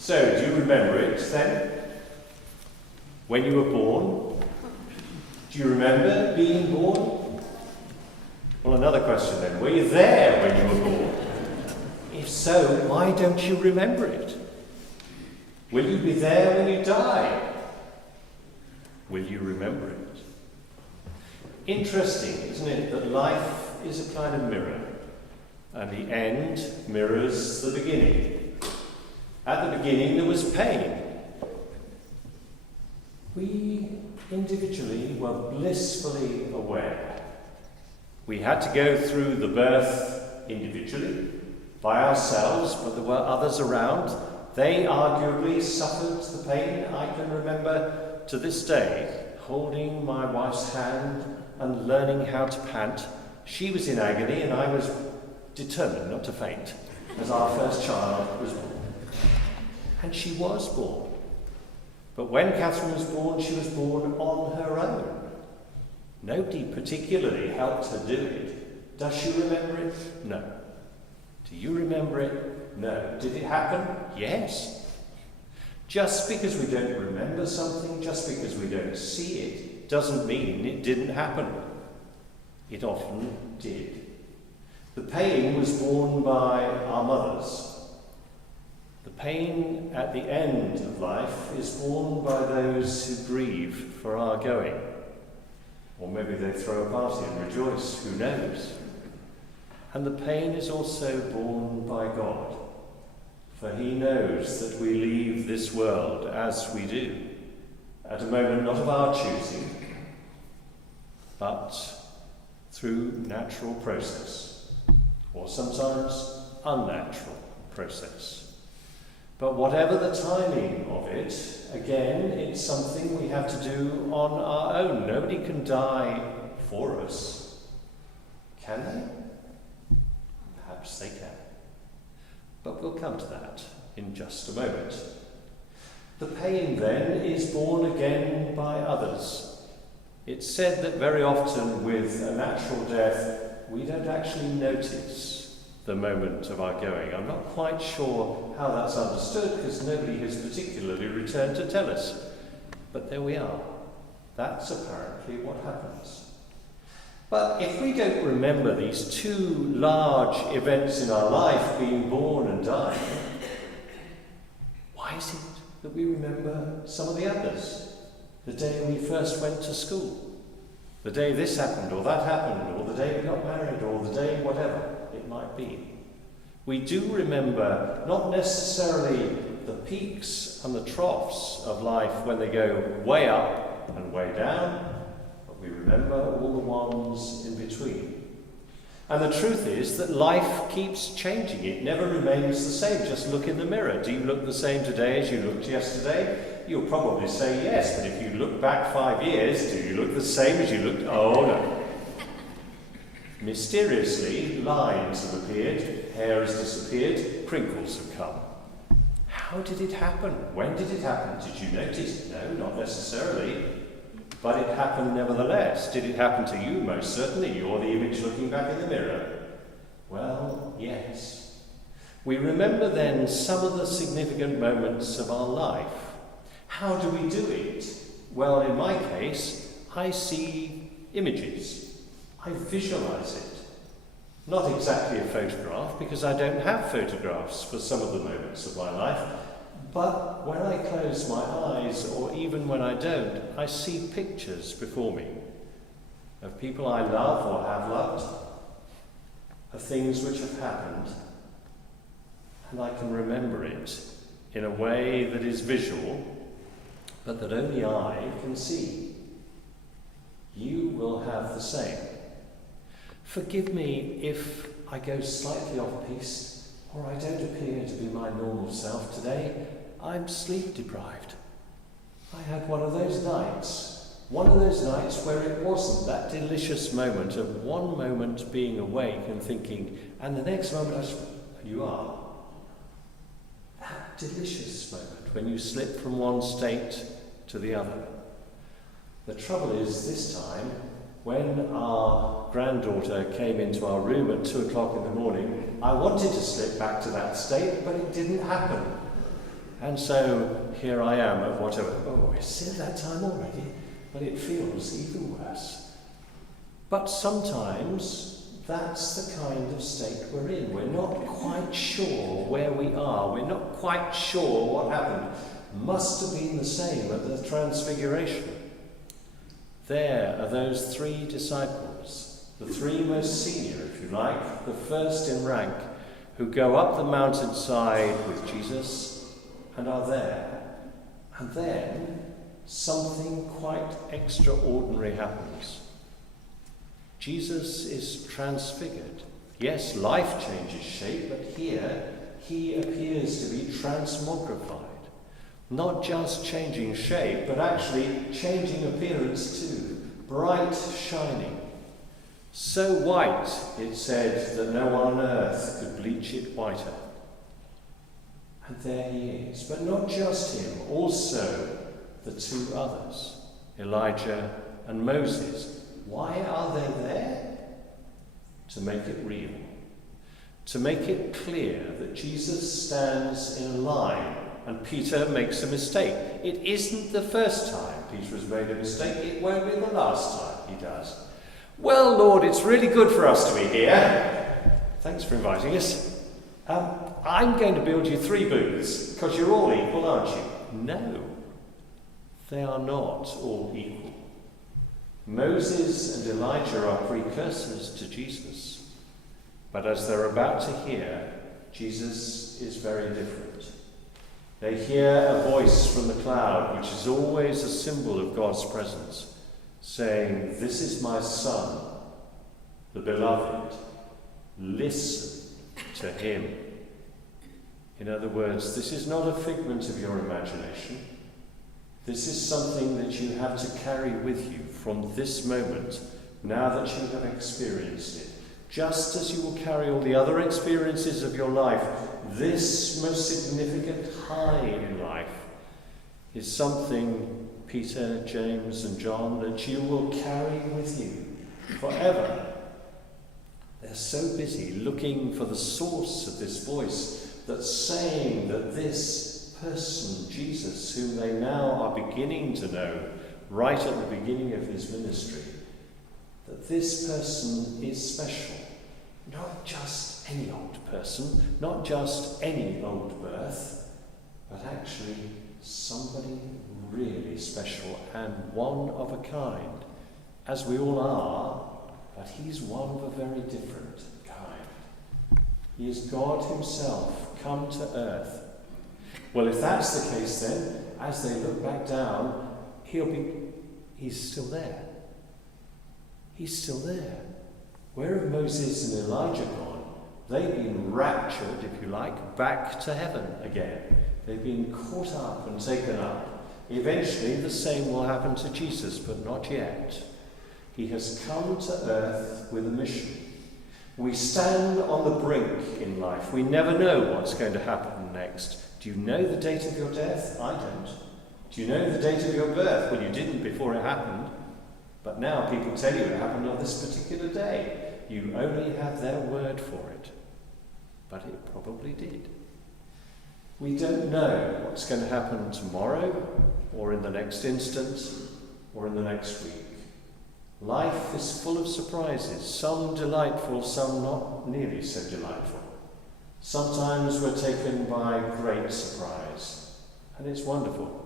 So, do you remember it then? When you were born? Do you remember being born? Well, another question then. Were you there when you were born? If so, why don't you remember it? Will you be there when you die? Will you remember it? Interesting, isn't it, that life is a kind of mirror, and the end mirrors the beginning. At the beginning there was pain. We individually were blissfully aware. We had to go through the birth individually, by ourselves, but there were others around. They arguably suffered the pain. I can remember to this day holding my wife's hand and learning how to pant. She was in agony and I was determined not to faint as our first child was born. And she was born. But when Catherine was born, she was born on her own. Nobody particularly helped her do it. Does she remember it? No. Do you remember it? No. Did it happen? Yes. Just because we don't remember something, just because we don't see it, doesn't mean it didn't happen. It often did. The pain was borne by our mothers. The pain at the end of life is borne by those who grieve for our going. Or maybe they throw a party and rejoice, who knows? And the pain is also borne by God, for he knows that we leave this world as we do, at a moment not of our choosing, but through natural process, or sometimes unnatural process. But whatever the timing of it, again, it's something we have to do on our own. Nobody can die for us. Can they? Perhaps they can. But we'll come to that in just a moment. The pain, then, is borne again by others. It's said that very often with a natural death, we don't actually notice the moment of our going. I'm not quite sure how that's understood because nobody has particularly returned to tell us. But there we are. That's apparently what happens. But if we don't remember these two large events in our life, being born and dying, why is it that we remember some of the others? The day we first went to school, the day this happened or that happened, or the day we got married, or the day whatever it might be. We do remember not necessarily the peaks and the troughs of life when they go way up and way down, we remember all the ones in between. And the truth is that life keeps changing. It never remains the same. Just look in the mirror. Do you look the same today as you looked yesterday? You'll probably say yes, but if you look back 5 years, do you look the same as you looked? Oh no. Mysteriously, lines have appeared, hair has disappeared, crinkles have come. How did it happen? When did it happen? Did you notice? No, not necessarily. But it happened nevertheless. Did it happen to you? Most certainly. You're the image looking back in the mirror. Well, yes. We remember then some of the significant moments of our life. How do we do it? Well, in my case, I see images. I visualize it. Not exactly a photograph, because I don't have photographs for some of the moments of my life. But when I close my eyes, or even when I don't, I see pictures before me of people I love or have loved, of things which have happened, and I can remember it in a way that is visual, but that only I can see. You will have the same. Forgive me if I go slightly off piece, or I don't appear to be my normal self today. I'm sleep deprived. I had one of those nights where it wasn't that delicious moment of one moment being awake and thinking, and the next moment you are. That delicious moment when you slip from one state to the other. The trouble is, this time, when our granddaughter came into our room at 2 o'clock in the morning, I wanted to slip back to that state, but it didn't happen. And so here I am at whatever. Oh, is it that time already? But it feels even worse. But sometimes that's the kind of state we're in. We're not quite sure where we are. We're not quite sure what happened. Must have been the same at the Transfiguration. There are those three disciples, the three most senior, if you like, the first in rank, who go up the mountainside with Jesus and are there. And then something quite extraordinary happens. Jesus is transfigured. Yes, life changes shape, but here he appears to be transmogrified. Not just changing shape, but actually changing appearance too. Bright, shining. So white, it said, that no one on earth could bleach it whiter. And there he is. But not just him, also the two others, Elijah and Moses. Why are they there? To make it real. To make it clear that Jesus stands in a line and Peter makes a mistake. It isn't the first time Peter has made a mistake. It won't be the last time he does. Well, Lord, it's really good for us to be here. Thanks for inviting us. I'm going to build you 3 booths because you're all equal, aren't you? No, they are not all equal. Moses and Elijah are precursors to Jesus. But as they're about to hear, Jesus is very different. They hear a voice from the cloud, which is always a symbol of God's presence, saying, "This is my Son, the beloved. Listen to him." In other words, this is not a figment of your imagination. This is something that you have to carry with you from this moment, now that you have experienced it. Just as you will carry all the other experiences of your life, this most significant high in life is something, Peter, James and John, that you will carry with you forever. They're so busy looking for the source of this voice that's saying that this person, Jesus, whom they now are beginning to know right at the beginning of his ministry, that this person is special. Not just any old person, not just any old birth, but actually somebody really special and one of a kind, as we all are, but he's one of a very different kind. He is God himself come to earth. Well, if that's the case then, as they look back down, he's still there. He's still there. Where have Moses and Elijah gone? They've been raptured, if you like, back to heaven again. They've been caught up and taken up. Eventually the same will happen to Jesus, but not yet. He has come to earth with a mission. We stand on the brink in life. We never know what's going to happen next. Do you know the date of your death? I don't. Do you know the date of your birth? Well, you didn't before it happened. But now people tell you it happened on this particular day. You only have their word for it. But it probably did. We don't know what's going to happen tomorrow, or in the next instant, or in the next week. Life is full of surprises, some delightful, some not nearly so delightful. Sometimes we're taken by great surprise, and it's wonderful.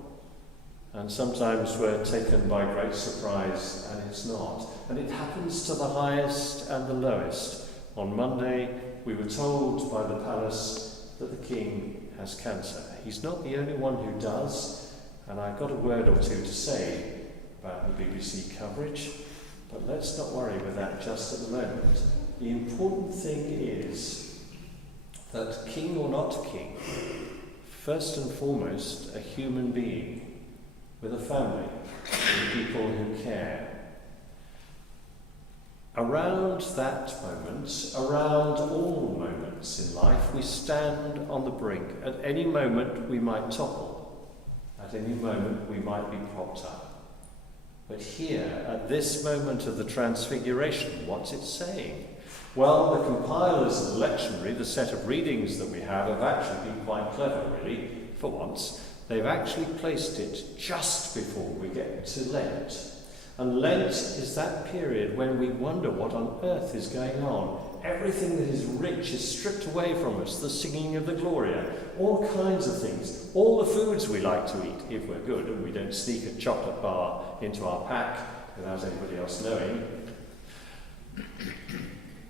And sometimes we're taken by great surprise, and it's not. And it happens to the highest and the lowest. On Monday, we were told by the palace that the king has cancer. He's not the only one who does, and I've got a word or two to say about the BBC coverage, but let's not worry with that just at the moment. The important thing is that, king or not king, first and foremost, a human being with a family, with people who care. Around that moment, around all moments in life, we stand on the brink. At any moment we might topple. At any moment we might be propped up. But here, at this moment of the Transfiguration, what's it saying? Well, the compilers of the lectionary, the set of readings that we have actually been quite clever, really. for once, they've actually placed it just before we get to Lent. And Lent is that period when we wonder what on earth is going on. Everything that is rich is stripped away from us. The singing of the Gloria, all kinds of things, all the foods we like to eat, if we're good and we don't sneak a chocolate bar into our pack without anybody else knowing.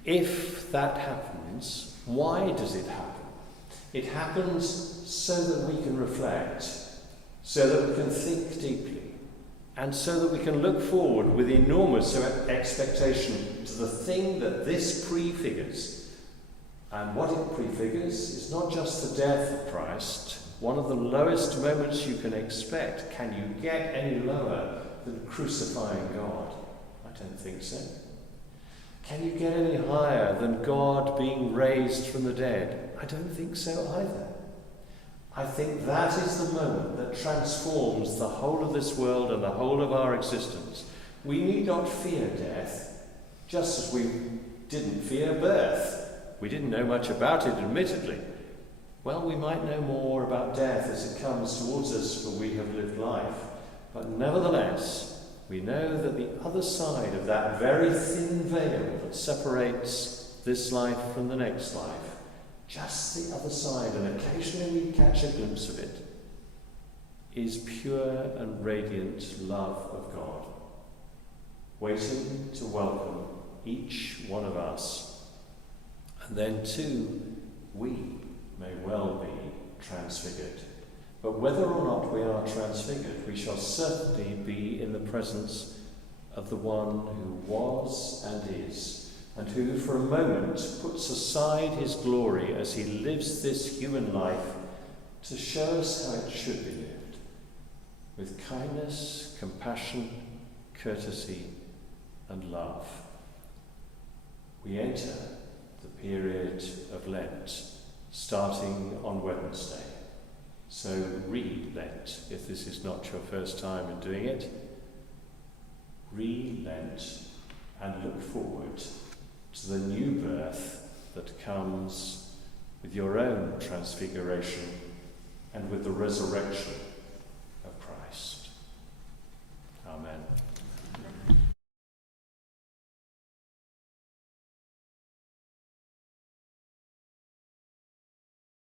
If that happens, why does it happen? It happens so that we can reflect, so that we can think deeply, and so that we can look forward with enormous expectation to the thing that this prefigures. And what it prefigures is not just the death of Christ, one of the lowest moments you can expect. Can you get any lower than crucifying God? I don't think so. Can you get any higher than God being raised from the dead? I don't think so either. I think that is the moment that transforms the whole of this world and the whole of our existence. We need not fear death, just as we didn't fear birth. We didn't know much about it, admittedly. Well, we might know more about death as it comes towards us, for we have lived life. But nevertheless, we know that the other side of that very thin veil that separates this life from the next life, just the other side, and occasionally we catch a glimpse of it, is pure and radiant love of God, waiting to welcome each one of us. And then too, we may well be transfigured. But whether or not we are transfigured, we shall certainly be in the presence of the one who was and is, and who for a moment puts aside his glory as he lives this human life to show us how it should be lived, with kindness, compassion, courtesy, and love. We enter the period of Lent, starting on Wednesday. So Re-Lent, if this is not your first time in doing it. Re-Lent and look forward to the new birth that comes with your own transfiguration and with the resurrection